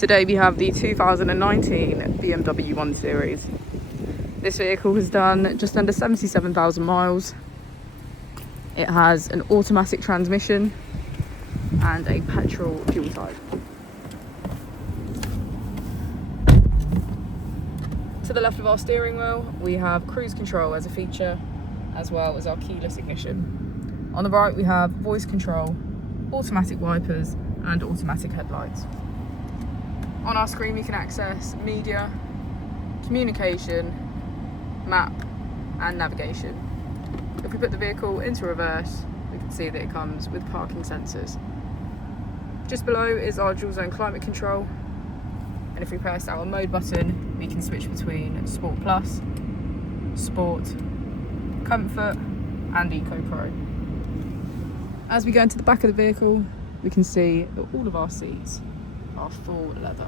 Today we have the 2019 BMW 1 Series. This vehicle has done just under 77,000 miles. It has an automatic transmission and a petrol fuel type. To the left of our steering wheel, we have cruise control as a feature, as well as our keyless ignition. On the right, we have voice control, automatic wipers, and automatic headlights. On our screen, we can access media, communication, map, and navigation. If we put the vehicle into reverse, we can see that it comes with parking sensors. Just below is our dual zone climate control, and if we press our mode button, we can switch between Sport Plus, Sport, Comfort, and Eco Pro. As we go into the back of the vehicle, we can see that all of our seats are full leather.